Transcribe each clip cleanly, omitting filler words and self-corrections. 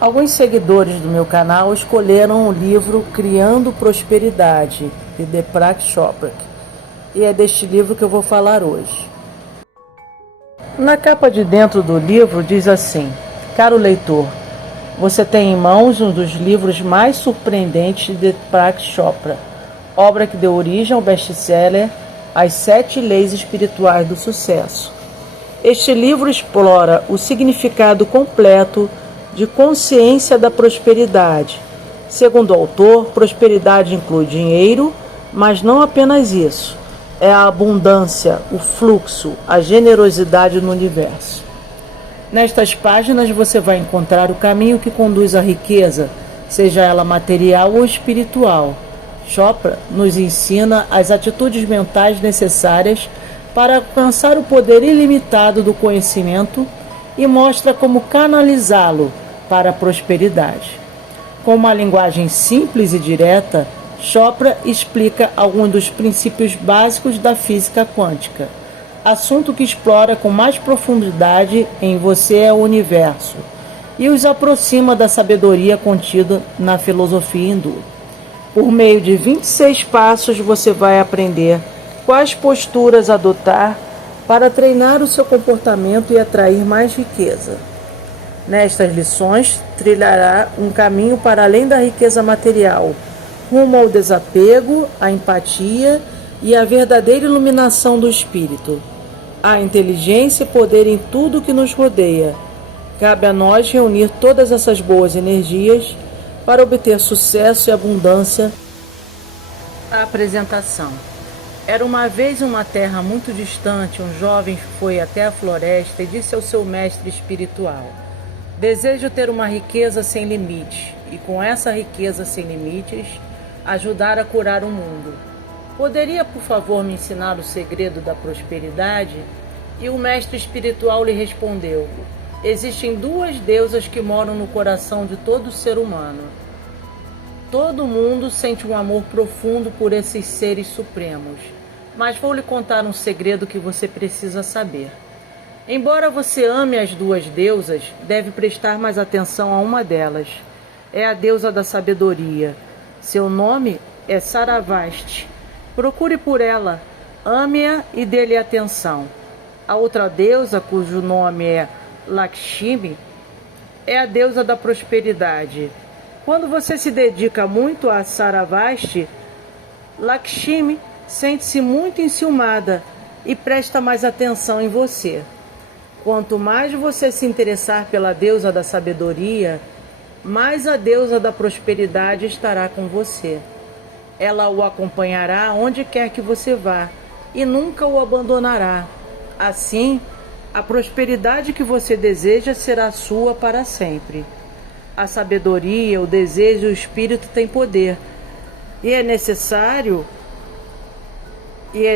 Alguns seguidores do meu canal escolheram o livro Criando Prosperidade, de Deepak Chopra, e é deste livro que eu vou falar hoje. Na capa de dentro do livro diz assim: caro leitor, você tem em mãos um dos livros mais surpreendentes de Deepak Chopra, obra que deu origem ao best-seller As 7 Leis Espirituais do Sucesso. Este livro explora o significado completo de consciência da prosperidade. Segundo o autor, prosperidade inclui dinheiro, mas não apenas isso. É a abundância, o fluxo, a generosidade no universo. Nestas páginas você vai encontrar o caminho que conduz à riqueza, seja ela material ou espiritual. Chopra nos ensina as atitudes mentais necessárias para alcançar o poder ilimitado do conhecimento e mostra como canalizá-lo para a prosperidade. Com uma linguagem simples e direta, Chopra explica alguns dos princípios básicos da física quântica, assunto que explora com mais profundidade em Você é o Universo, e os aproxima da sabedoria contida na filosofia hindu. Por meio de 26 passos você vai aprender quais posturas adotar para treinar o seu comportamento e atrair mais riqueza. Nestas lições, trilhará um caminho para além da riqueza material, rumo ao desapego, à empatia e à verdadeira iluminação do espírito. Há inteligência e poder em tudo que nos rodeia. Cabe a nós reunir todas essas boas energias para obter sucesso e abundância. A apresentação. Era uma vez em uma terra muito distante, um jovem foi até a floresta e disse ao seu mestre espiritual: desejo ter uma riqueza sem limites, e com essa riqueza sem limites, ajudar a curar o mundo. Poderia, por favor, me ensinar o segredo da prosperidade? E o mestre espiritual lhe respondeu: existem 2 deusas que moram no coração de todo ser humano. Todo mundo sente um amor profundo por esses seres supremos. Mas vou lhe contar um segredo que você precisa saber. Embora você ame as 2 deusas, deve prestar mais atenção a uma delas. É a deusa da sabedoria. Seu nome é Saravasti. Procure por ela, ame-a e dê-lhe atenção. A outra deusa, cujo nome é Lakshmi, é a deusa da prosperidade. Quando você se dedica muito a Saravasti, Lakshmi sente-se muito enciumada e presta mais atenção em você. Quanto mais você se interessar pela deusa da sabedoria, mais a deusa da prosperidade estará com você. Ela o acompanhará onde quer que você vá e nunca o abandonará. Assim, a prosperidade que você deseja será sua para sempre. A sabedoria, o desejo e o espírito têm poder. E é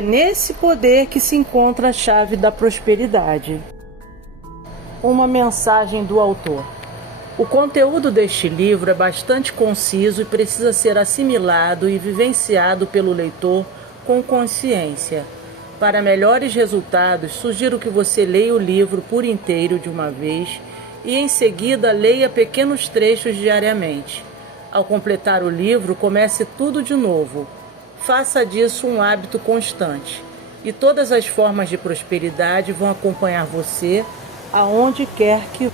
nesse poder que se encontra a chave da prosperidade. Uma mensagem do autor. O conteúdo deste livro é bastante conciso e precisa ser assimilado e vivenciado pelo leitor com consciência. Para melhores resultados, sugiro que você leia o livro por inteiro de uma vez e em seguida leia pequenos trechos diariamente. Ao completar o livro, comece tudo de novo. Faça disso um hábito constante, e todas as formas de prosperidade vão acompanhar você aonde quer que...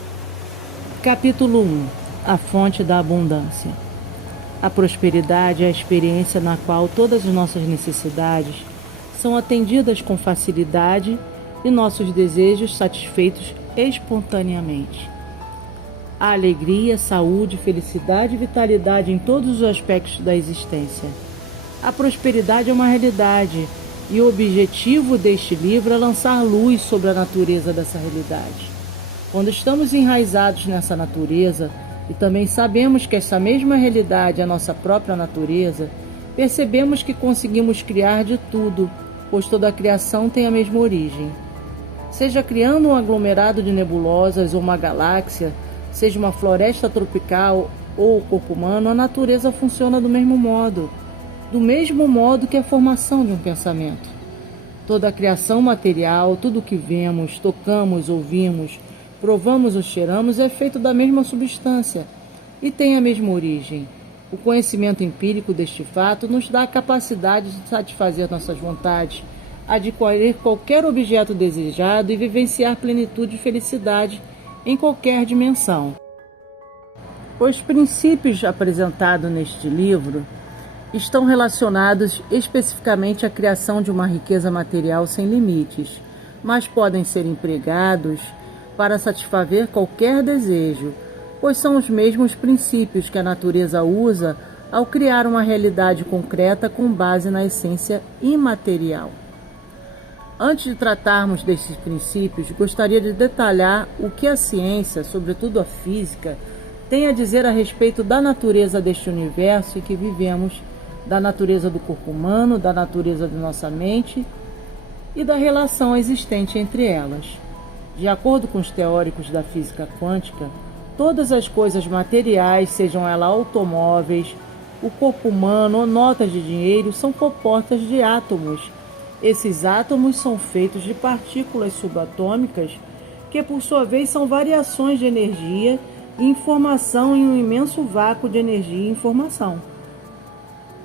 Capítulo 1. A fonte da abundância. A prosperidade é a experiência na qual todas as nossas necessidades são atendidas com facilidade e nossos desejos satisfeitos espontaneamente. A alegria, saúde, felicidade e vitalidade em todos os aspectos da existência. A prosperidade é uma realidade, e o objetivo deste livro é lançar luz sobre a natureza dessa realidade. Quando estamos enraizados nessa natureza, e também sabemos que essa mesma realidade é a nossa própria natureza, percebemos que conseguimos criar de tudo, pois toda a criação tem a mesma origem. Seja criando um aglomerado de nebulosas ou uma galáxia, seja uma floresta tropical ou o corpo humano, a natureza funciona do mesmo modo que a formação de um pensamento. Toda a criação material, tudo o que vemos, tocamos, ouvimos, provamos ou cheiramos é feito da mesma substância, e têm a mesma origem. O conhecimento empírico deste fato nos dá a capacidade de satisfazer nossas vontades, adquirir qualquer objeto desejado e vivenciar plenitude e felicidade em qualquer dimensão. Os princípios apresentados neste livro estão relacionados especificamente à criação de uma riqueza material sem limites, mas podem ser empregados para satisfazer qualquer desejo, pois são os mesmos princípios que a natureza usa ao criar uma realidade concreta com base na essência imaterial. Antes de tratarmos desses princípios, gostaria de detalhar o que a ciência, sobretudo a física, tem a dizer a respeito da natureza deste universo em que vivemos, da natureza do corpo humano, da natureza de nossa mente e da relação existente entre elas. De acordo com os teóricos da física quântica, todas as coisas materiais, sejam elas automóveis, o corpo humano ou notas de dinheiro, são compostas de átomos. Esses átomos são feitos de partículas subatômicas que, por sua vez, são variações de energia e informação em um imenso vácuo de energia e informação.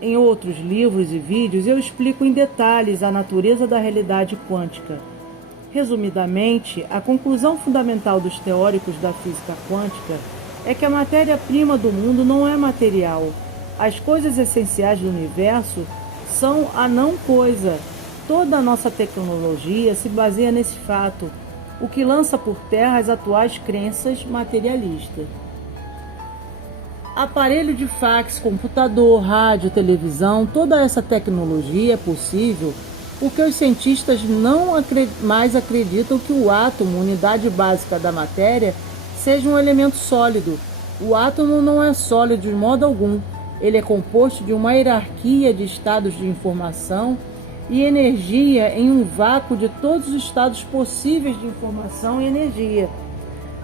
Em outros livros e vídeos, eu explico em detalhes a natureza da realidade quântica. Resumidamente, a conclusão fundamental dos teóricos da física quântica é que a matéria-prima do mundo não é material. As coisas essenciais do universo são a não coisa. Toda a nossa tecnologia se baseia nesse fato, o que lança por terra as atuais crenças materialistas. Aparelho de fax, computador, rádio, televisão, toda essa tecnologia é possível porque os cientistas não mais acreditam que o átomo, unidade básica da matéria, seja um elemento sólido. O átomo não é sólido de modo algum. Ele é composto de uma hierarquia de estados de informação e energia em um vácuo de todos os estados possíveis de informação e energia.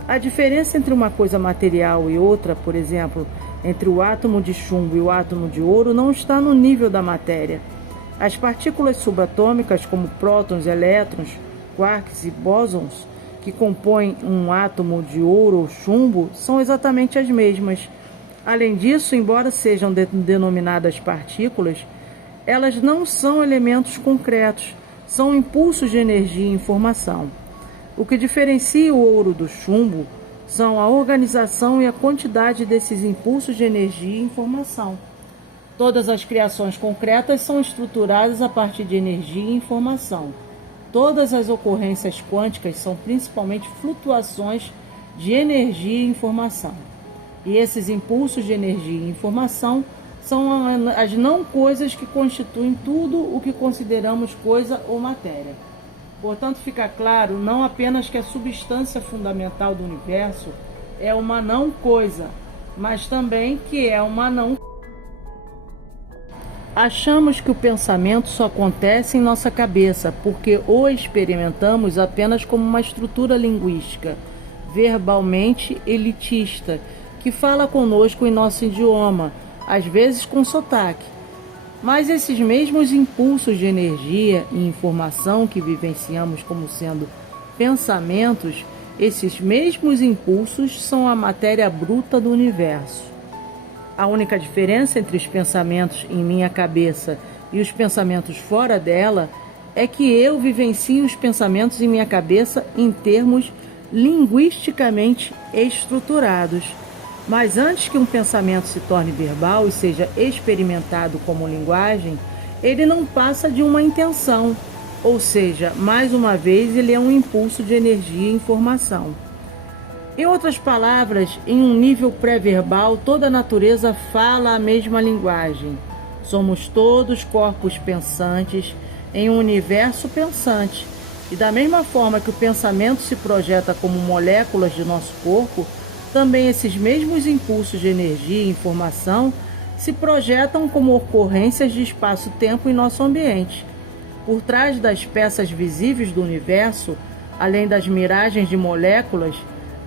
A diferença entre uma coisa material e outra, por exemplo, entre o átomo de chumbo e o átomo de ouro, não está no nível da matéria. As partículas subatômicas, como prótons, elétrons, quarks e bósons, que compõem um átomo de ouro ou chumbo, são exatamente as mesmas. Além disso, embora sejam denominadas partículas, elas não são elementos concretos, são impulsos de energia e informação. O que diferencia o ouro do chumbo são a organização e a quantidade desses impulsos de energia e informação. Todas as criações concretas são estruturadas a partir de energia e informação. Todas as ocorrências quânticas são principalmente flutuações de energia e informação. E esses impulsos de energia e informação são as não coisas que constituem tudo o que consideramos coisa ou matéria. Portanto, fica claro não apenas que a substância fundamental do universo é uma não coisa, mas também que é uma não. Achamos que o pensamento só acontece em nossa cabeça porque o experimentamos apenas como uma estrutura linguística, verbalmente elitista, que fala conosco em nosso idioma, às vezes com sotaque. Mas esses mesmos impulsos de energia e informação que vivenciamos como sendo pensamentos, esses mesmos impulsos são a matéria bruta do universo. A única diferença entre os pensamentos em minha cabeça e os pensamentos fora dela é que eu vivencio os pensamentos em minha cabeça em termos linguisticamente estruturados. Mas antes que um pensamento se torne verbal e seja experimentado como linguagem, ele não passa de uma intenção, ou seja, mais uma vez ele é um impulso de energia e informação. Em outras palavras, em um nível pré-verbal, toda a natureza fala a mesma linguagem. Somos todos corpos pensantes em um universo pensante. E da mesma forma que o pensamento se projeta como moléculas de nosso corpo, também esses mesmos impulsos de energia e informação se projetam como ocorrências de espaço-tempo em nosso ambiente. Por trás das peças visíveis do universo, além das miragens de moléculas,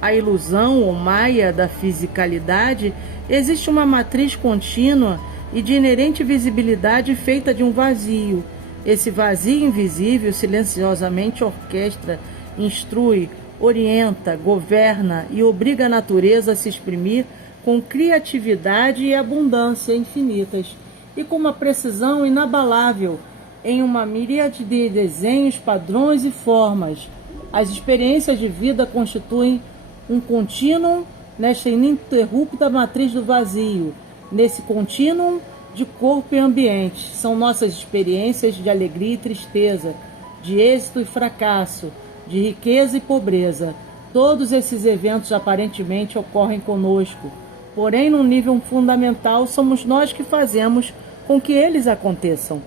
a ilusão ou maia da fisicalidade, existe uma matriz contínua e de inerente visibilidade feita de um vazio. Esse vazio invisível silenciosamente orquestra, instrui, orienta, governa e obriga a natureza a se exprimir com criatividade e abundância infinitas, e com uma precisão inabalável em uma miríade de desenhos, padrões e formas. As experiências de vida constituem um contínuo nesta ininterrupta matriz do vazio, nesse contínuo de corpo e ambiente. São nossas experiências de alegria e tristeza, de êxito e fracasso, de riqueza e pobreza. Todos esses eventos aparentemente ocorrem conosco, porém, num nível fundamental, somos nós que fazemos com que eles aconteçam.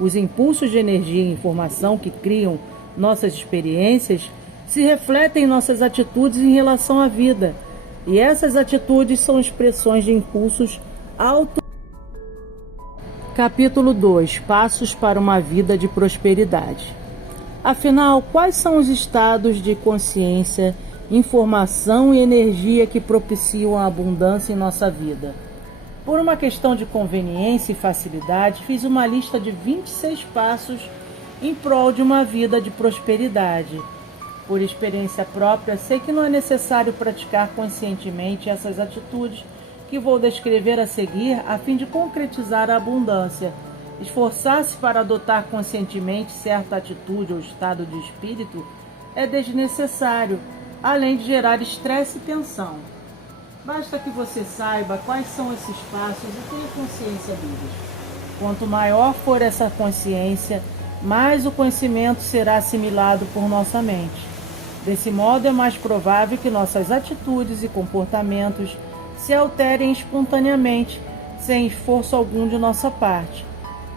Os impulsos de energia e informação que criam nossas experiências se refletem em nossas atitudes em relação à vida, e essas atitudes são expressões de impulsos auto. Capítulo 2. Passos para uma vida de prosperidade. Afinal, quais são os estados de consciência, informação e energia que propiciam a abundância em nossa vida? Por uma questão de conveniência e facilidade, fiz uma lista de 26 passos em prol de uma vida de prosperidade. Por experiência própria, sei que não é necessário praticar conscientemente essas atitudes que vou descrever a seguir a fim de concretizar a abundância. Esforçar-se para adotar conscientemente certa atitude ou estado de espírito é desnecessário, além de gerar estresse e tensão. Basta que você saiba quais são esses passos e tenha consciência deles. Quanto maior for essa consciência, mais o conhecimento será assimilado por nossa mente. Desse modo, é mais provável que nossas atitudes e comportamentos se alterem espontaneamente, sem esforço algum de nossa parte.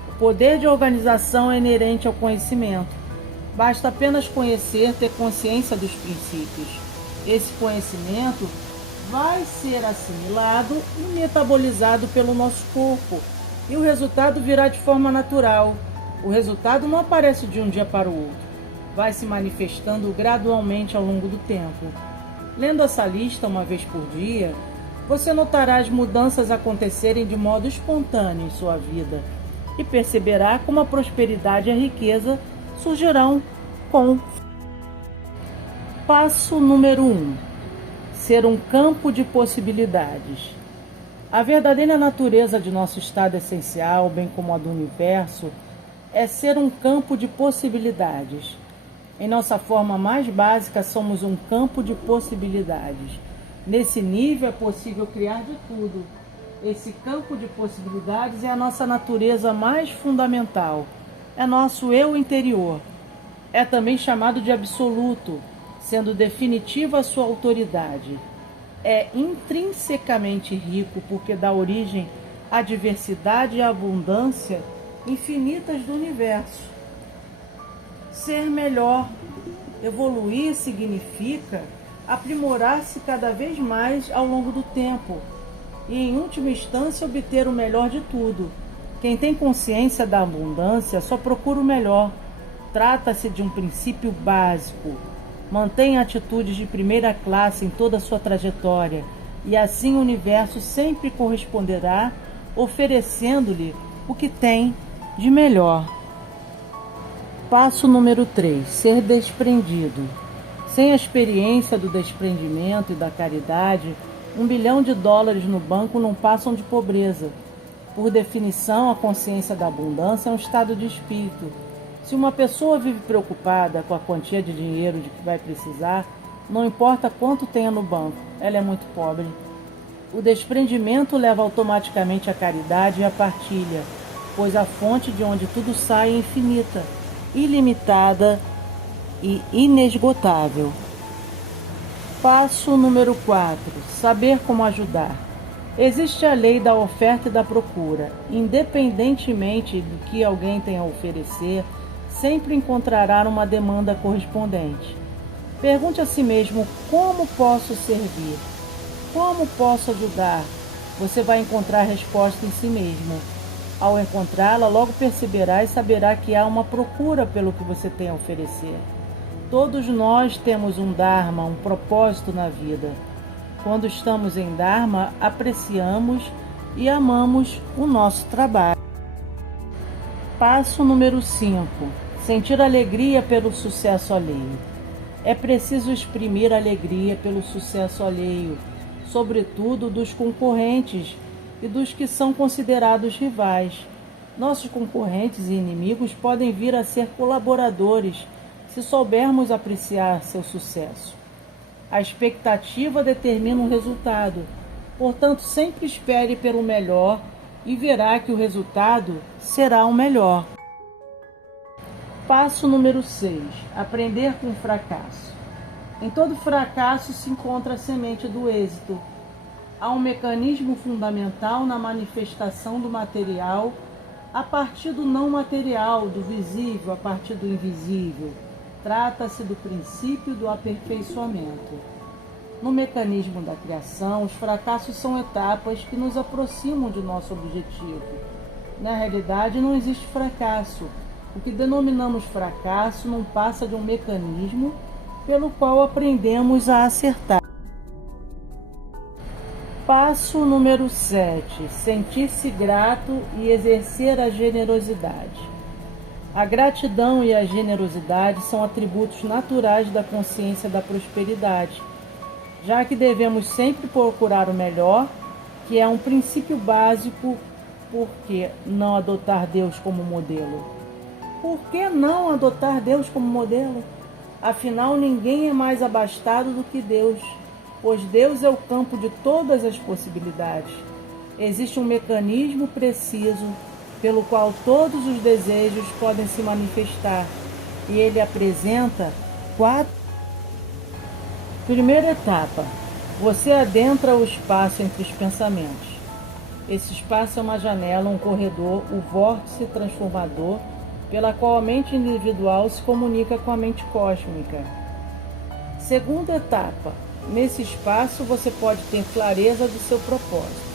O poder de organização é inerente ao conhecimento. Basta apenas conhecer, ter consciência dos princípios. Esse conhecimento vai ser assimilado e metabolizado pelo nosso corpo, e o resultado virá de forma natural. O resultado não aparece de um dia para o outro, vai se manifestando gradualmente ao longo do tempo. Lendo essa lista uma vez por dia, você notará as mudanças acontecerem de modo espontâneo em sua vida e perceberá como a prosperidade e a riqueza surgirão com. Passo número 1. Ser um campo de possibilidades. A verdadeira natureza de nosso estado essencial, bem como a do universo, é ser um campo de possibilidades. Em nossa forma mais básica, somos um campo de possibilidades. Nesse nível é possível criar de tudo. Esse campo de possibilidades é a nossa natureza mais fundamental. É nosso eu interior. É também chamado de absoluto, sendo definitiva a sua autoridade. É intrinsecamente rico porque dá origem à diversidade e à abundância infinitas do universo. Ser melhor, evoluir significa aprimorar-se cada vez mais ao longo do tempo e, em última instância, obter o melhor de tudo. Quem tem consciência da abundância só procura o melhor. Trata-se de um princípio básico. Mantenha atitudes de primeira classe em toda a sua trajetória, e assim o universo sempre corresponderá, oferecendo-lhe o que tem de melhor. Passo número 3. Ser desprendido. Sem a experiência do desprendimento e da caridade, $1 bilhão no banco não passam de pobreza. Por definição, a consciência da abundância é um estado de espírito. Se uma pessoa vive preocupada com a quantia de dinheiro de que vai precisar, não importa quanto tenha no banco, ela é muito pobre. O desprendimento leva automaticamente à caridade e à partilha, pois a fonte de onde tudo sai é infinita, ilimitada e inesgotável. Passo número 4. Saber como ajudar. Existe a lei da oferta e da procura. Independentemente do que alguém tenha a oferecer, sempre encontrará uma demanda correspondente. Pergunte a si mesmo: como posso servir? Como posso ajudar? Você vai encontrar a resposta em si mesmo. Ao encontrá-la, logo perceberá e saberá que há uma procura pelo que você tem a oferecer. Todos nós temos um Dharma, um propósito na vida. Quando estamos em Dharma, apreciamos e amamos o nosso trabalho. Passo número 5. Sentir alegria pelo sucesso alheio. É preciso exprimir alegria pelo sucesso alheio. sobretudo dos concorrentes e dos que são considerados rivais. Nossos concorrentes e inimigos podem vir a ser colaboradores se soubermos apreciar seu sucesso. A expectativa determina um resultado, portanto, sempre espere pelo melhor e verá que o resultado será o melhor. Passo número 6. Aprender com o fracasso. Em todo fracasso se encontra a semente do êxito. Há um mecanismo fundamental na manifestação do material a partir do não material, do visível a partir do invisível. Trata-se do princípio do aperfeiçoamento. No mecanismo da criação, os fracassos são etapas que nos aproximam de nosso objetivo. Na realidade, não existe fracasso. O que denominamos fracasso não passa de um mecanismo pelo qual aprendemos a acertar. Passo número 7. Sentir-se grato e exercer a generosidade. A gratidão e a generosidade são atributos naturais da consciência da prosperidade, já que devemos sempre procurar o melhor, que é um princípio básico. Por que não adotar Deus como modelo? Por que não adotar Deus como modelo? Afinal, ninguém é mais abastado do que Deus, pois Deus é o campo de todas as possibilidades. Existe um mecanismo preciso pelo qual todos os desejos podem se manifestar, e ele apresenta 4. Primeira etapa: você adentra o espaço entre os pensamentos. Esse espaço é uma janela, um corredor, o vórtice transformador pela qual a mente individual se comunica com a mente cósmica. Segunda etapa: nesse espaço você pode ter clareza do seu propósito.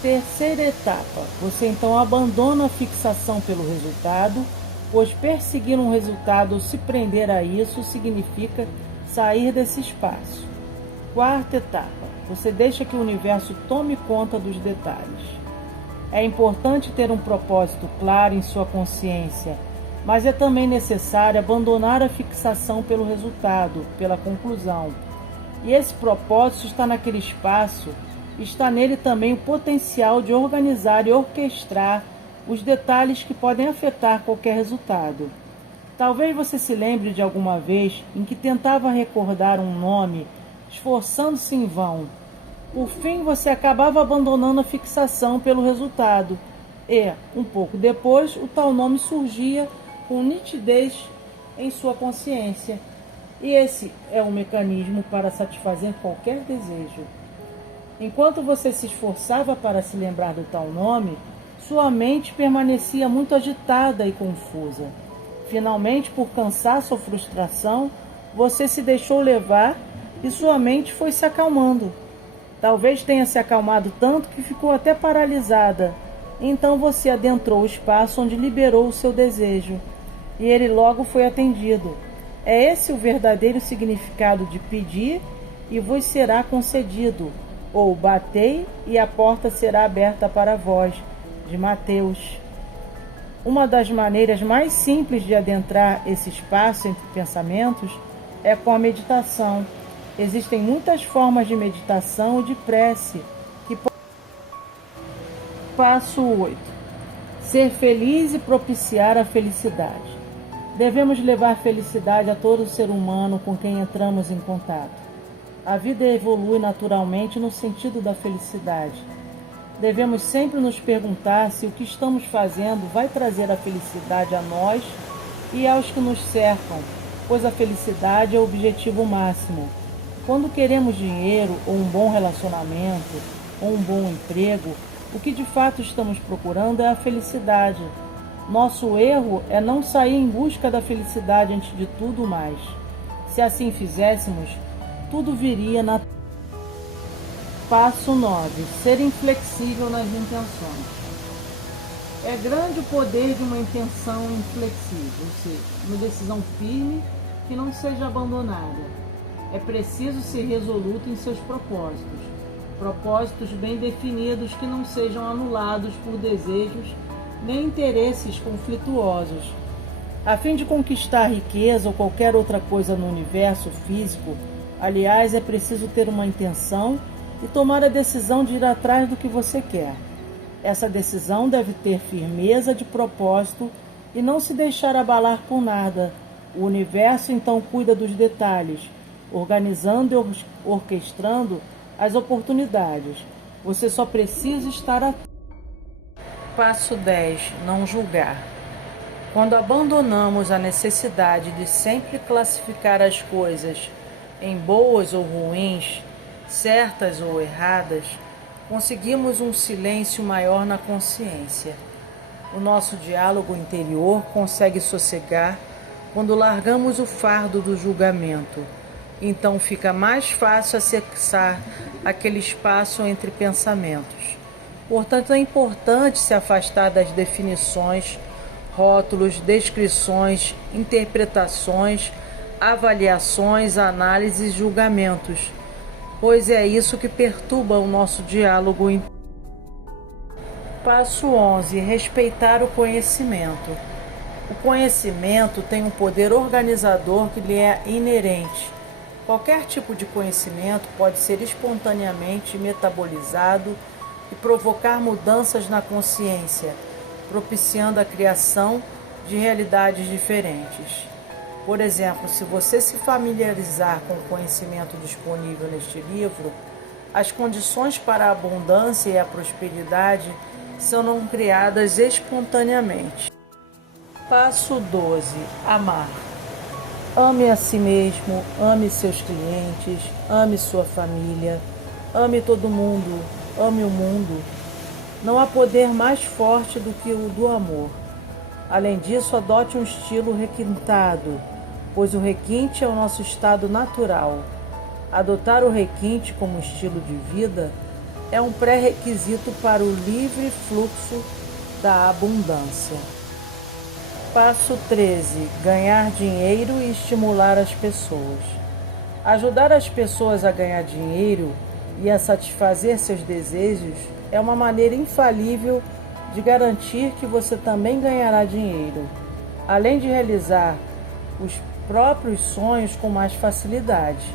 Terceira etapa: você então abandona a fixação pelo resultado, pois perseguir um resultado ou se prender a isso significa sair desse espaço. Quarta etapa: você deixa que o universo tome conta dos detalhes. É importante ter um propósito claro em sua consciência, mas é também necessário abandonar a fixação pelo resultado, pela conclusão. E esse propósito está naquele espaço, está nele também o potencial de organizar e orquestrar os detalhes que podem afetar qualquer resultado. Talvez você se lembre de alguma vez em que tentava recordar um nome, esforçando-se em vão. Por fim, você acabava abandonando a fixação pelo resultado e, um pouco depois, o tal nome surgia com nitidez em sua consciência. E esse é um mecanismo para satisfazer qualquer desejo. Enquanto você se esforçava para se lembrar do tal nome, sua mente permanecia muito agitada e confusa. Finalmente, por cansaço ou frustração, você se deixou levar e sua mente foi se acalmando. Talvez tenha se acalmado tanto que ficou até paralisada. Então você adentrou o espaço onde liberou o seu desejo, e ele logo foi atendido. É esse o verdadeiro significado de pedir e vos será concedido, ou batei e a porta será aberta para vós, de Mateus. Uma das maneiras mais simples de adentrar esse espaço entre pensamentos é com a meditação. Existem muitas formas de meditação e de prece. Passo 8. Ser feliz e propiciar a felicidade. Devemos levar felicidade a todo ser humano com quem entramos em contato. A vida evolui naturalmente no sentido da felicidade. Devemos sempre nos perguntar se o que estamos fazendo vai trazer a felicidade a nós e aos que nos cercam, pois a felicidade é o objetivo máximo. Quando queremos dinheiro, ou um bom relacionamento, ou um bom emprego, o que de fato estamos procurando é a felicidade. Nosso erro é não sair em busca da felicidade antes de tudo mais. Se assim fizéssemos, tudo viria na... Passo 9. Ser inflexível nas intenções. É grande o poder de uma intenção inflexível, ou seja, uma decisão firme que não seja abandonada. É preciso ser resoluto em seus propósitos, propósitos bem definidos que não sejam anulados por desejos nem interesses conflituosos. A fim de conquistar riqueza ou qualquer outra coisa no universo físico, Aliás, é preciso ter uma intenção e tomar a decisão de ir atrás do que você quer. Essa decisão deve ter firmeza de propósito e não se deixar abalar por nada. O universo então cuida dos detalhes, organizando e orquestrando as oportunidades. Você só precisa estar atento. Passo 10. Não julgar. Quando abandonamos a necessidade de sempre classificar as coisas em boas ou ruins, certas ou erradas, conseguimos um silêncio maior na consciência. O nosso diálogo interior consegue sossegar quando largamos o fardo do julgamento. Então fica mais fácil acessar aquele espaço entre pensamentos. Portanto, é importante se afastar das definições, rótulos, descrições, interpretações, avaliações, análises e julgamentos, pois é isso que perturba o nosso diálogo interno. Passo 11. Respeitar o conhecimento. O conhecimento tem um poder organizador que lhe é inerente. Qualquer tipo de conhecimento pode ser espontaneamente metabolizado e provocar mudanças na consciência, propiciando a criação de realidades diferentes. Por exemplo, se você se familiarizar com o conhecimento disponível neste livro, as condições para a abundância e a prosperidade serão criadas espontaneamente. Passo 12. Amar. Ame a si mesmo, ame seus clientes, ame sua família, ame todo mundo, ame o mundo. Não há poder mais forte do que o do amor. Além disso, adote um estilo requintado, pois o requinte é o nosso estado natural. Adotar o requinte como estilo de vida é um pré-requisito para o livre fluxo da abundância. Passo 13. Ganhar dinheiro e estimular as pessoas. Ajudar as pessoas a ganhar dinheiro e a satisfazer seus desejos é uma maneira infalível de garantir que você também ganhará dinheiro, além de realizar os próprios sonhos com mais facilidade.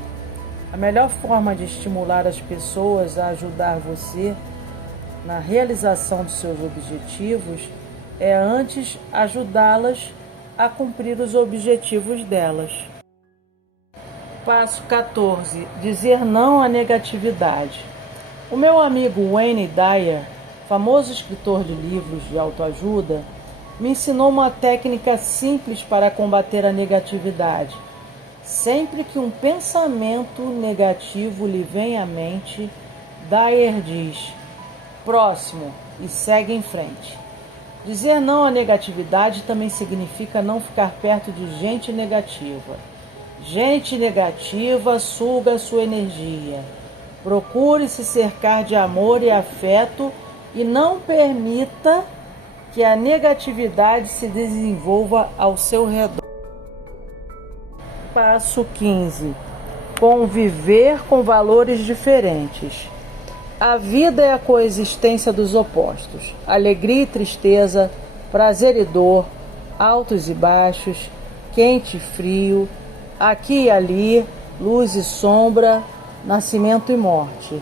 A melhor forma de estimular as pessoas a ajudar você na realização dos seus objetivos é antes ajudá-las a cumprir os objetivos delas. Passo 14. Dizer não à negatividade. O meu amigo Wayne Dyer, famoso escritor de livros de autoajuda, me ensinou uma técnica simples para combater a negatividade. Sempre que um pensamento negativo lhe vem à mente, Dyer diz: próximo, e segue em frente. Dizer não à negatividade também significa não ficar perto de gente negativa. Gente negativa suga sua energia. Procure se cercar de amor e afeto e não permita que a negatividade se desenvolva ao seu redor. Passo 15. Conviver com valores diferentes. A vida é a coexistência dos opostos. Alegria e tristeza, prazer e dor, altos e baixos, quente e frio, aqui e ali, luz e sombra, nascimento e morte.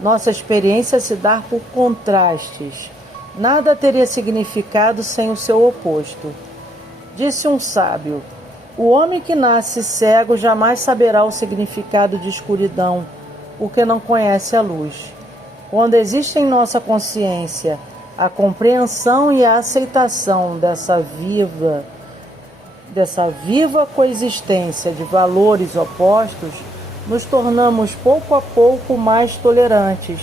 Nossa experiência se dá por contrastes. Nada teria significado sem o seu oposto. Disse um sábio: o homem que nasce cego jamais saberá o significado de escuridão, porque não conhece a luz. Quando existe em nossa consciência a compreensão e a aceitação dessa viva coexistência de valores opostos, nos tornamos pouco a pouco mais tolerantes.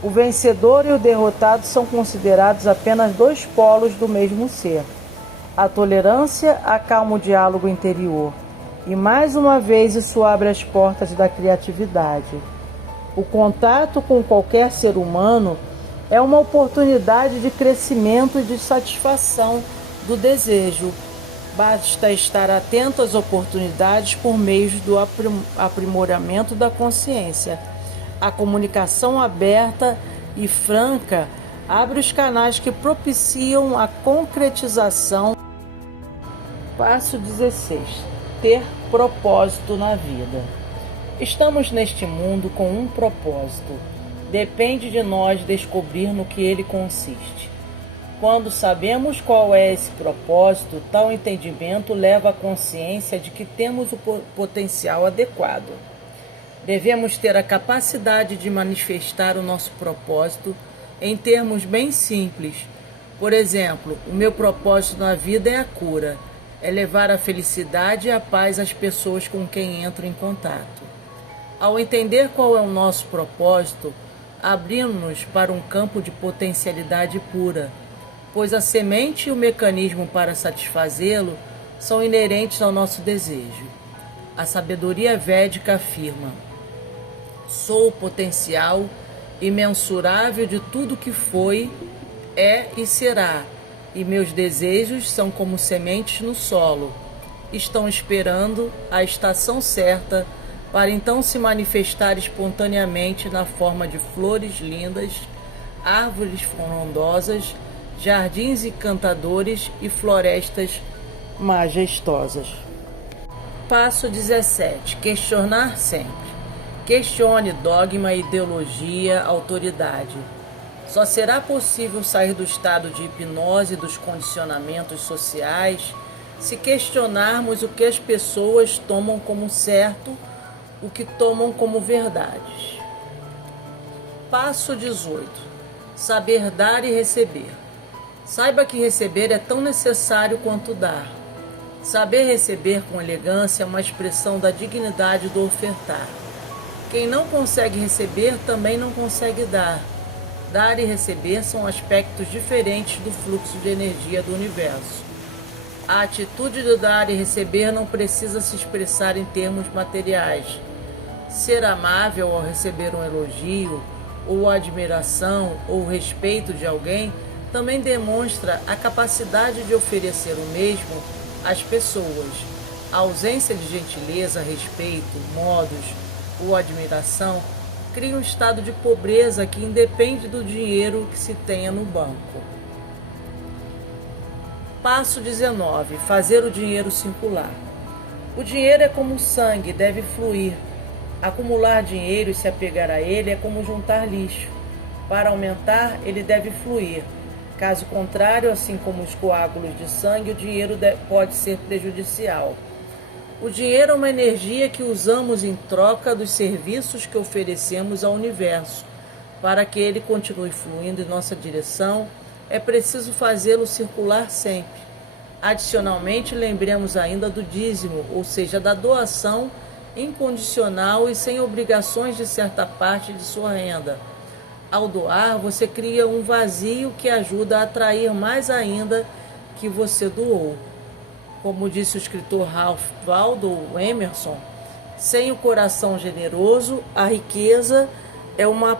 O vencedor e o derrotado são considerados apenas dois polos do mesmo ser. A tolerância acalma o diálogo interior e, mais uma vez, isso abre as portas da criatividade. O contato com qualquer ser humano é uma oportunidade de crescimento e de satisfação do desejo. Basta estar atento às oportunidades por meio do aprimoramento da consciência. A comunicação aberta e franca abre os canais que propiciam a concretização. Passo 16. Ter propósito na vida. Estamos neste mundo com um propósito. Depende de nós descobrir no que ele consiste. Quando sabemos qual é esse propósito, tal entendimento leva à consciência de que temos o potencial adequado. Devemos ter a capacidade de manifestar o nosso propósito em termos bem simples. Por exemplo, o meu propósito na vida é a cura, é levar a felicidade e a paz às pessoas com quem entro em contato. Ao entender qual é o nosso propósito, abrimos-nos para um campo de potencialidade pura, pois a semente e o mecanismo para satisfazê-lo são inerentes ao nosso desejo. A sabedoria védica afirma: sou o potencial imensurável de tudo que foi, é e será, e meus desejos são como sementes no solo. Estão esperando a estação certa para então se manifestar espontaneamente na forma de flores lindas, árvores frondosas, jardins encantadores e florestas majestosas. Passo 17. Questionar sempre. Questione dogma, ideologia, autoridade. Só será possível sair do estado de hipnose dos condicionamentos sociais se questionarmos o que as pessoas tomam como certo, o que tomam como verdades. Passo 18. Saber dar e receber. Saiba que receber é tão necessário quanto dar. Saber receber com elegância é uma expressão da dignidade do ofertar. Quem não consegue receber também não consegue dar. Dar e receber são aspectos diferentes do fluxo de energia do universo. A atitude de dar e receber não precisa se expressar em termos materiais. Ser amável ao receber um elogio, ou admiração, ou respeito de alguém, também demonstra a capacidade de oferecer o mesmo às pessoas. A ausência de gentileza, respeito, modos ou admiração cria um estado de pobreza que independe do dinheiro que se tenha no banco. Passo 19. Fazer o dinheiro circular. O dinheiro é como o sangue, deve fluir. Acumular dinheiro e se apegar a ele é como juntar lixo. Para aumentar, ele deve fluir. Caso contrário, assim como os coágulos de sangue, o dinheiro pode ser prejudicial. O dinheiro é uma energia que usamos em troca dos serviços que oferecemos ao universo. Para que ele continue fluindo em nossa direção, é preciso fazê-lo circular sempre. Adicionalmente, lembremos ainda do dízimo, ou seja, da doação incondicional e sem obrigações de certa parte de sua renda. Ao doar, você cria um vazio que ajuda a atrair mais ainda que você doou. Como disse o escritor Ralph Waldo Emerson, sem o coração generoso, a riqueza é uma...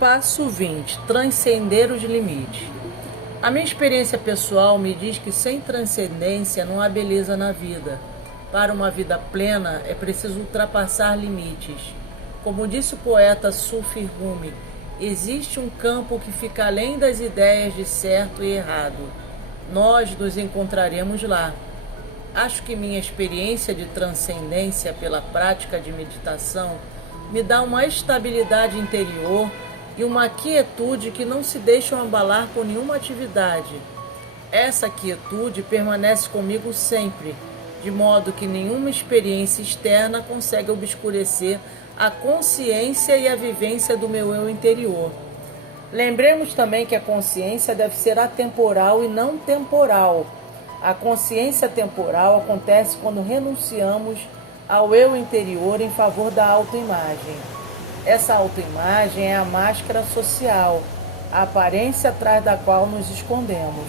Passo 20. Transcender os limites. A minha experiência pessoal me diz que sem transcendência não há beleza na vida. Para uma vida plena é preciso ultrapassar limites. Como disse o poeta Sufi Rumi, existe um campo que fica além das ideias de certo e errado. Nós nos encontraremos lá. Acho que minha experiência de transcendência pela prática de meditação me dá uma estabilidade interior e uma quietude que não se deixam abalar por nenhuma atividade. Essa quietude permanece comigo sempre, de modo que nenhuma experiência externa consegue obscurecer a consciência e a vivência do meu eu interior. Lembremos também que a consciência deve ser atemporal e não temporal. A consciência temporal acontece quando renunciamos ao eu interior em favor da autoimagem. Essa autoimagem é a máscara social, a aparência atrás da qual nos escondemos.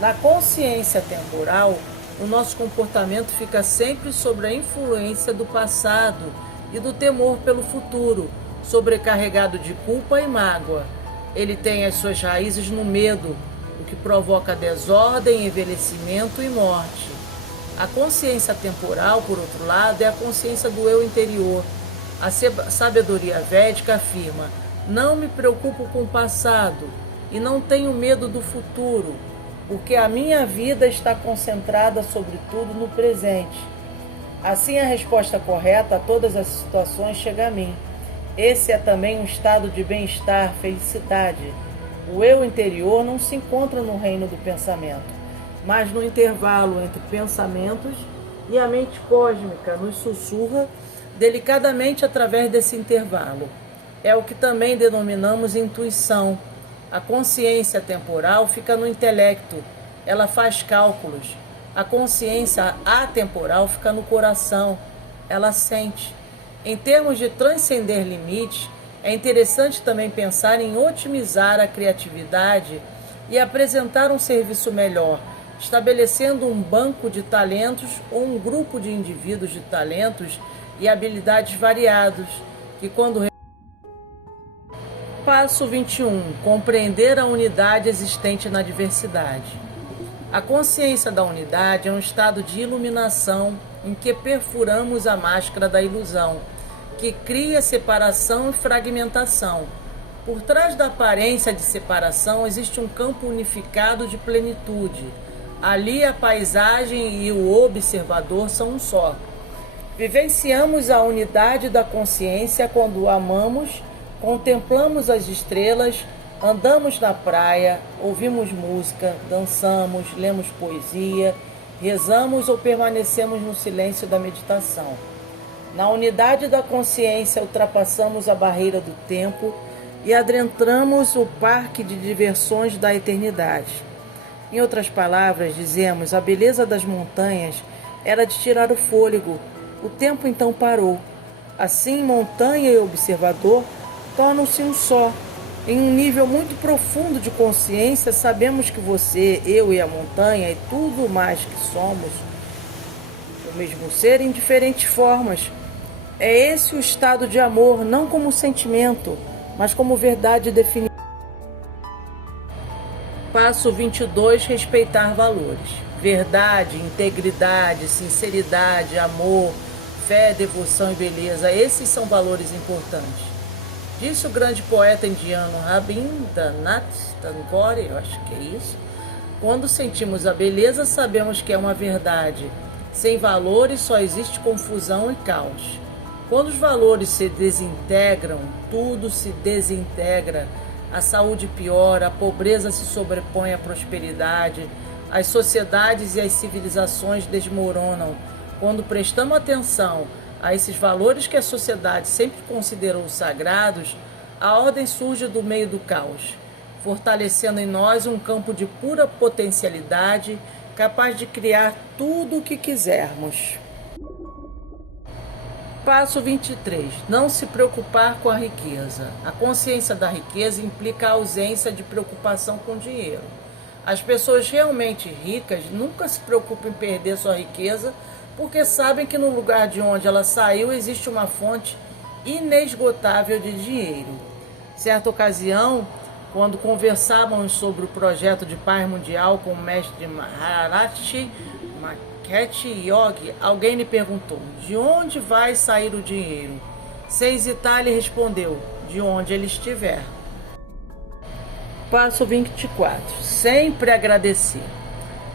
Na consciência temporal, o nosso comportamento fica sempre sob a influência do passado e do temor pelo futuro, sobrecarregado de culpa e mágoa. Ele tem as suas raízes no medo, o que provoca desordem, envelhecimento e morte. A consciência temporal, por outro lado, é a consciência do eu interior. A sabedoria védica afirma: não me preocupo com o passado e não tenho medo do futuro, porque a minha vida está concentrada sobretudo no presente. Assim, a resposta correta a todas as situações chega a mim. Esse é também um estado de bem-estar, felicidade. O eu interior não se encontra no reino do pensamento, mas no intervalo entre pensamentos, e a mente cósmica nos sussurra delicadamente através desse intervalo. É o que também denominamos intuição. A consciência temporal fica no intelecto, ela faz cálculos. A consciência atemporal fica no coração, ela sente. Em termos de transcender limites, é interessante também pensar em otimizar a criatividade e apresentar um serviço melhor, estabelecendo um banco de talentos ou um grupo de indivíduos de talentos e habilidades variados, que quando... Passo 21. Compreender a unidade existente na diversidade. A consciência da unidade é um estado de iluminação em que perfuramos a máscara da ilusão, que cria separação e fragmentação. Por trás da aparência de separação existe um campo unificado de plenitude. Ali a paisagem e o observador são um só. Vivenciamos a unidade da consciência quando amamos, contemplamos as estrelas, andamos na praia, ouvimos música, dançamos, lemos poesia, rezamos ou permanecemos no silêncio da meditação. Na unidade da consciência, ultrapassamos a barreira do tempo e adentramos o parque de diversões da eternidade. Em outras palavras, dizemos, a beleza das montanhas era de tirar o fôlego. O tempo então parou. Assim, montanha e observador tornam-se um só. Em um nível muito profundo de consciência, sabemos que você, eu e a montanha e tudo mais que somos, o mesmo ser em diferentes formas. É esse o estado de amor, não como sentimento, mas como verdade definida. Passo 22. Respeitar valores. Verdade, integridade, sinceridade, amor, fé, devoção e beleza. Esses são valores importantes. Disse o grande poeta indiano Rabindranath Tagore, eu acho que é isso. Quando sentimos a beleza, sabemos que é uma verdade. Sem valores só existe confusão e caos. Quando os valores se desintegram, tudo se desintegra. A saúde piora, a pobreza se sobrepõe à prosperidade, as sociedades e as civilizações desmoronam. Quando prestamos atenção a esses valores que a sociedade sempre considerou sagrados, a ordem surge do meio do caos, fortalecendo em nós um campo de pura potencialidade, capaz de criar tudo o que quisermos. Passo 23. Não se preocupar com a riqueza. A consciência da riqueza implica a ausência de preocupação com dinheiro. As pessoas realmente ricas nunca se preocupam em perder sua riqueza, porque sabem que no lugar de onde ela saiu existe uma fonte inesgotável de dinheiro. Certa ocasião, quando conversávamos sobre o projeto de paz mundial com o mestre Maharishi Mahesh Yogi, alguém lhe perguntou, de onde vai sair o dinheiro? Sem hesitar, ele respondeu, de onde ele estiver. Passo 24. Sempre agradecer.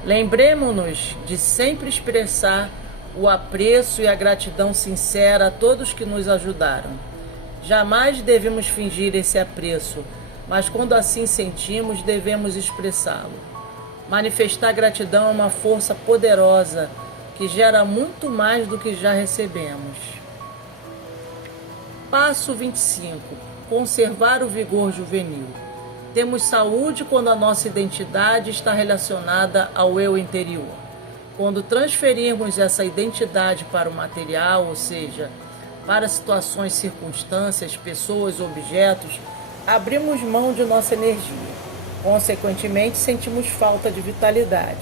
Lembremos-nos de sempre expressar o apreço e a gratidão sincera a todos que nos ajudaram. Jamais devemos fingir esse apreço, mas quando assim sentimos, devemos expressá-lo. Manifestar gratidão é uma força poderosa que gera muito mais do que já recebemos. Passo 25. Conservar o vigor juvenil. Temos saúde quando a nossa identidade está relacionada ao eu interior. Quando transferirmos essa identidade para o material, ou seja, para situações, circunstâncias, pessoas, objetos, abrimos mão de nossa energia. Consequentemente, sentimos falta de vitalidade.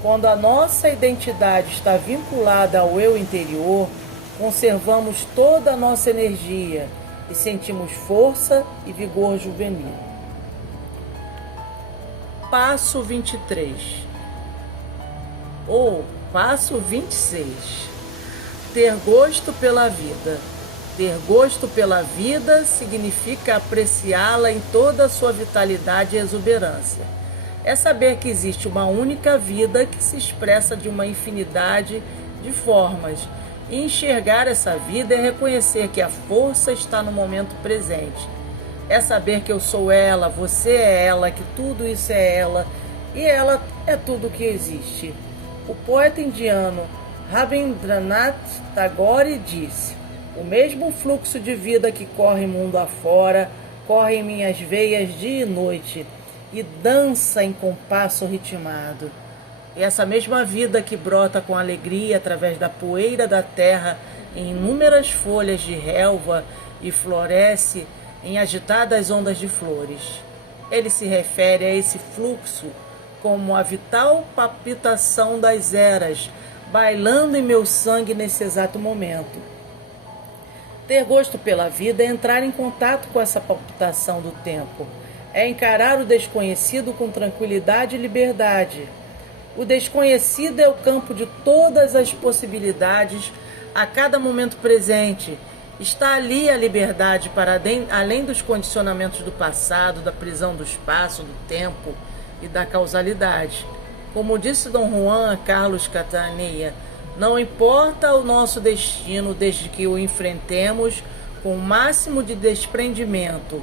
Quando a nossa identidade está vinculada ao eu interior, conservamos toda a nossa energia e sentimos força e vigor juvenil. Passo 23. Ou passo 26. Ter gosto pela vida. Ter gosto pela vida significa apreciá-la em toda a sua vitalidade e exuberância. É saber que existe uma única vida que se expressa de uma infinidade de formas. E enxergar essa vida é reconhecer que a força está no momento presente. É saber que eu sou ela, você é ela, que tudo isso é ela e ela é tudo que existe. O poeta indiano Rabindranath Tagore disse: o mesmo fluxo de vida que corre mundo afora, corre em minhas veias dia e noite e dança em compasso ritmado. E essa mesma vida que brota com alegria através da poeira da terra em inúmeras folhas de relva e floresce em agitadas ondas de flores. Ele se refere a esse fluxo como a vital palpitação das eras, bailando em meu sangue nesse exato momento. Ter gosto pela vida é entrar em contato com essa palpitação do tempo, é encarar o desconhecido com tranquilidade e liberdade. O desconhecido é o campo de todas as possibilidades a cada momento presente. Está ali a liberdade para além dos condicionamentos do passado, da prisão do espaço, do tempo e da causalidade. Como disse Dom Juan Carlos Castanheira, não importa o nosso destino desde que o enfrentemos com o máximo de desprendimento.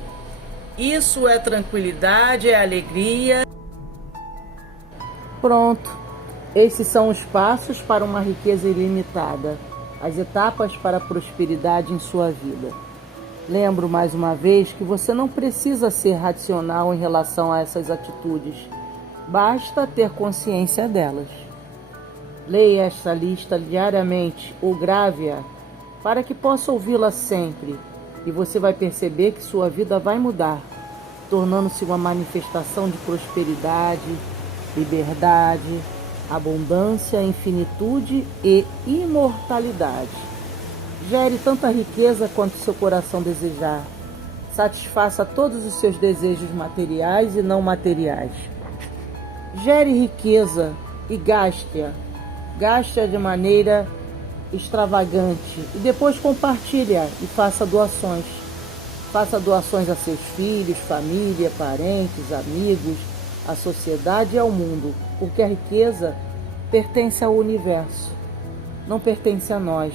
Isso é tranquilidade, é alegria. Pronto. Esses são os passos para uma riqueza ilimitada, as etapas para a prosperidade em sua vida. Lembro mais uma vez que você não precisa ser racional em relação a essas atitudes. Basta ter consciência delas. Leia esta lista diariamente ou grave-a para que possa ouvi-la sempre e você vai perceber que sua vida vai mudar, tornando-se uma manifestação de prosperidade, liberdade, abundância, infinitude e imortalidade. Gere tanta riqueza quanto seu coração desejar. Satisfaça todos os seus desejos materiais e não materiais. Gere riqueza e gaste-a. Gaste-a de maneira extravagante e depois compartilhe-a e faça doações. Faça doações a seus filhos, família, parentes, amigos, à sociedade e ao mundo, porque a riqueza pertence ao universo, não pertence a nós.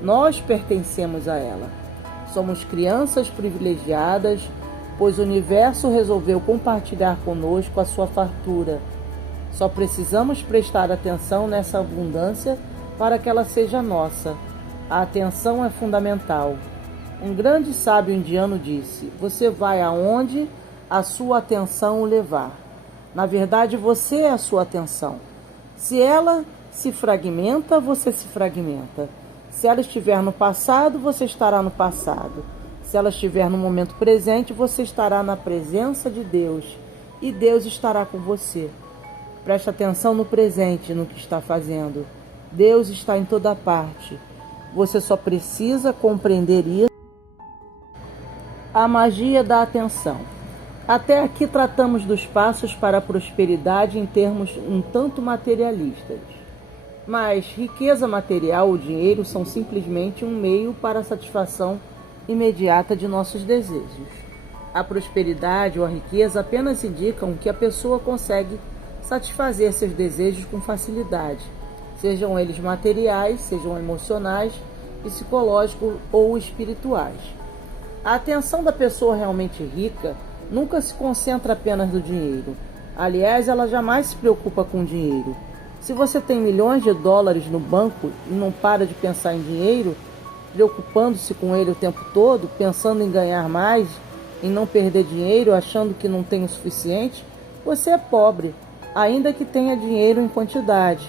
Nós pertencemos a ela. Somos crianças privilegiadas, pois o universo resolveu compartilhar conosco a sua fartura. Só precisamos prestar atenção nessa abundância para que ela seja nossa. A atenção é fundamental. Um grande sábio indiano disse: você vai aonde a sua atenção o levar. Na verdade, você é a sua atenção. Se ela se fragmenta, você se fragmenta. Se ela estiver no passado, você estará no passado. Se ela estiver no momento presente, você estará na presença de Deus. E Deus estará com você. Preste atenção no presente, no que está fazendo. Deus está em toda parte. Você só precisa compreender isso. A magia da atenção. Até aqui tratamos dos passos para a prosperidade em termos um tanto materialistas. Mas riqueza material ou dinheiro são simplesmente um meio para a satisfação imediata de nossos desejos. A prosperidade ou a riqueza apenas indicam que a pessoa consegue satisfazer seus desejos com facilidade, sejam eles materiais, sejam emocionais, psicológicos ou espirituais. A atenção da pessoa realmente rica nunca se concentra apenas no dinheiro. Aliás, ela jamais se preocupa com dinheiro. Se você tem milhões de dólares no banco e não para de pensar em dinheiro, preocupando-se com ele o tempo todo, pensando em ganhar mais, em não perder dinheiro, achando que não tem o suficiente, você é pobre, ainda que tenha dinheiro em quantidade.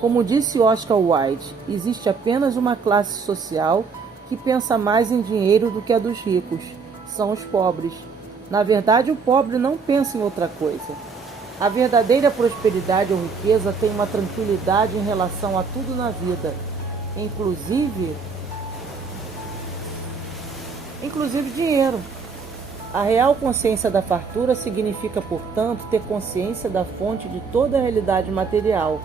Como disse Oscar Wilde, existe apenas uma classe social que pensa mais em dinheiro do que a dos ricos. São os pobres. Na verdade, o pobre não pensa em outra coisa. A verdadeira prosperidade ou riqueza tem uma tranquilidade em relação a tudo na vida, inclusive dinheiro. A real consciência da fartura significa, portanto, ter consciência da fonte de toda a realidade material,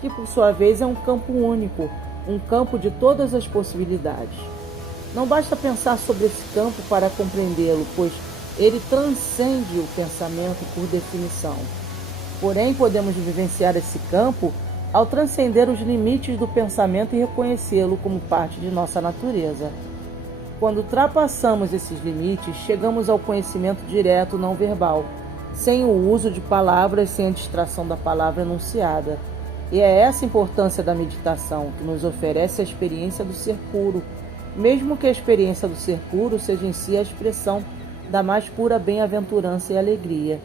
que por sua vez é um campo único, um campo de todas as possibilidades. Não basta pensar sobre esse campo para compreendê-lo, pois ele transcende o pensamento por definição. Porém, podemos vivenciar esse campo ao transcender os limites do pensamento e reconhecê-lo como parte de nossa natureza. Quando ultrapassamos esses limites, chegamos ao conhecimento direto não verbal, sem o uso de palavras, sem a distração da palavra enunciada. E é essa a importância da meditação, que nos oferece a experiência do ser puro, mesmo que a experiência do ser puro seja em si a expressão da mais pura bem-aventurança e alegria.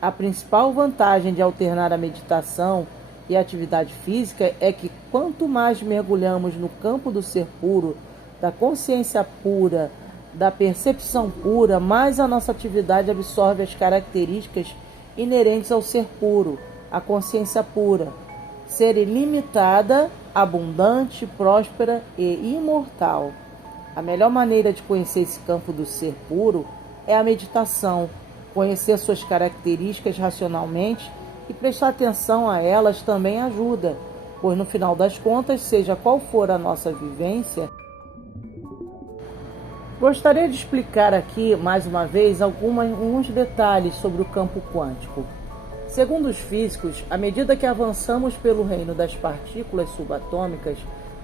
A principal vantagem de alternar a meditação e a atividade física é que quanto mais mergulhamos no campo do ser puro, da consciência pura, da percepção pura, mais a nossa atividade absorve as características inerentes ao ser puro, à consciência pura, ser ilimitada, abundante, próspera e imortal. A melhor maneira de conhecer esse campo do ser puro é a meditação, conhecer suas características racionalmente e prestar atenção a elas também ajuda, pois no final das contas, seja qual for a nossa vivência, gostaria de explicar aqui, mais uma vez, alguns detalhes sobre o campo quântico. Segundo os físicos, à medida que avançamos pelo reino das partículas subatômicas,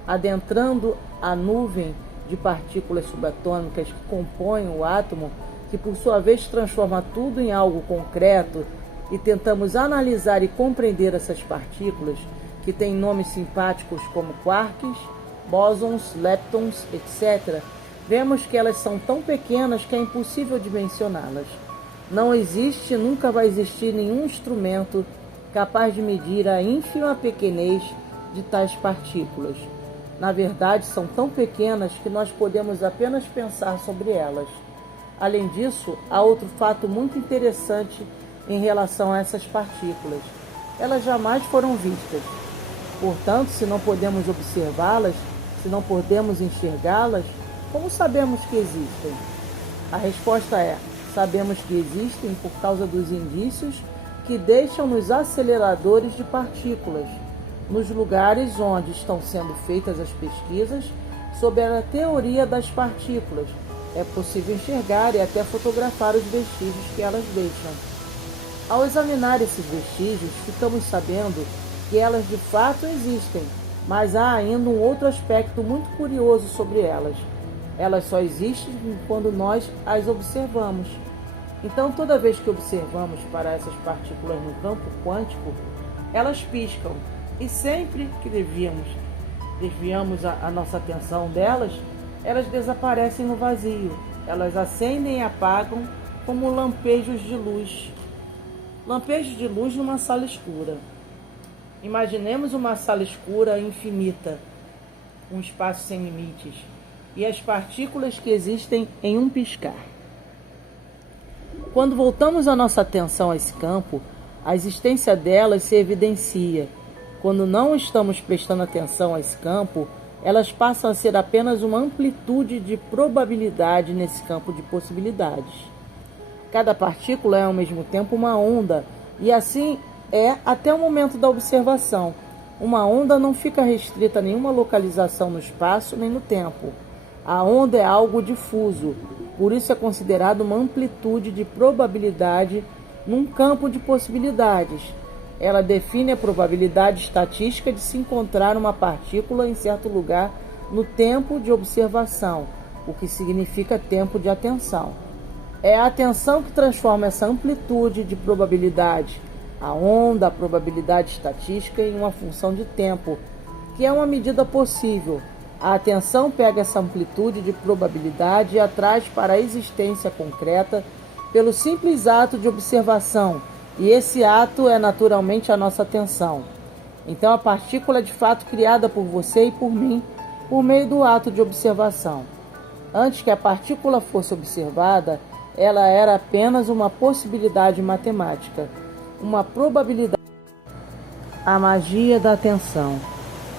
adentrando a nuvem de partículas subatômicas que compõem o átomo, que por sua vez transforma tudo em algo concreto, e tentamos analisar e compreender essas partículas, que têm nomes simpáticos como quarks, bósons, leptons, etc., vemos que elas são tão pequenas que é impossível dimensioná-las. Não existe e nunca vai existir nenhum instrumento capaz de medir a ínfima pequenez de tais partículas. Na verdade, são tão pequenas que nós podemos apenas pensar sobre elas. Além disso, há outro fato muito interessante em relação a essas partículas. Elas jamais foram vistas. Portanto, se não podemos observá-las, se não podemos enxergá-las, como sabemos que existem? A resposta é: sabemos que existem por causa dos indícios que deixam nos aceleradores de partículas, nos lugares onde estão sendo feitas as pesquisas sobre a teoria das partículas. É possível enxergar e até fotografar os vestígios que elas deixam. Ao examinar esses vestígios, ficamos sabendo que elas de fato existem, mas há ainda um outro aspecto muito curioso sobre elas. Elas só existem quando nós as observamos. Então, toda vez que observamos para essas partículas no campo quântico, elas piscam. E sempre que desviamos a nossa atenção delas, elas desaparecem no vazio. Elas acendem e apagam como lampejos de luz. Lampejos de luz numa sala escura. Imaginemos uma sala escura infinita, um espaço sem limites, e as partículas que existem em um piscar. Quando voltamos a nossa atenção a esse campo, a existência delas se evidencia. Quando não estamos prestando atenção a esse campo, elas passam a ser apenas uma amplitude de probabilidade nesse campo de possibilidades. Cada partícula é ao mesmo tempo uma onda, e assim é até o momento da observação. Uma onda não fica restrita a nenhuma localização no espaço nem no tempo. A onda é algo difuso, por isso é considerado uma amplitude de probabilidade num campo de possibilidades. Ela define a probabilidade estatística de se encontrar uma partícula em certo lugar no tempo de observação, o que significa tempo de atenção. É a atenção que transforma essa amplitude de probabilidade, a onda, a probabilidade estatística, em uma função de tempo, que é uma medida possível. A atenção pega essa amplitude de probabilidade e a traz para a existência concreta pelo simples ato de observação, e esse ato é naturalmente a nossa atenção. Então a partícula é de fato criada por você e por mim por meio do ato de observação. Antes que a partícula fosse observada, ela era apenas uma possibilidade matemática, uma probabilidade. A magia da atenção.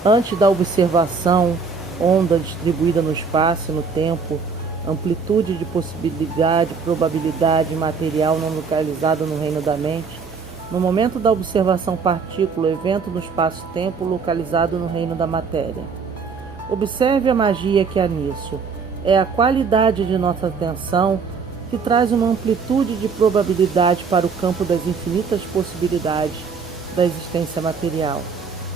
Antes da observação, onda distribuída no espaço e no tempo, amplitude de possibilidade, probabilidade, material não localizado no reino da mente. No momento da observação, partícula, evento no espaço-tempo localizado no reino da matéria. Observe a magia que há nisso. É a qualidade de nossa atenção que traz uma amplitude de probabilidade para o campo das infinitas possibilidades da existência material.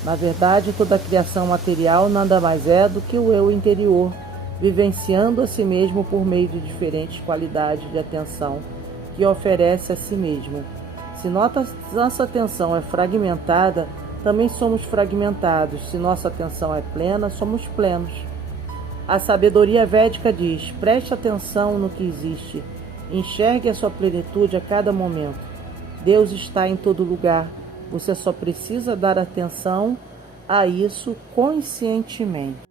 Na verdade, toda a criação material nada mais é do que o eu interior, vivenciando a si mesmo por meio de diferentes qualidades de atenção que oferece a si mesmo. Se nossa atenção é fragmentada, também somos fragmentados. Se nossa atenção é plena, somos plenos. A sabedoria védica diz: preste atenção no que existe, enxergue a sua plenitude a cada momento. Deus está em todo lugar, você só precisa dar atenção a isso conscientemente.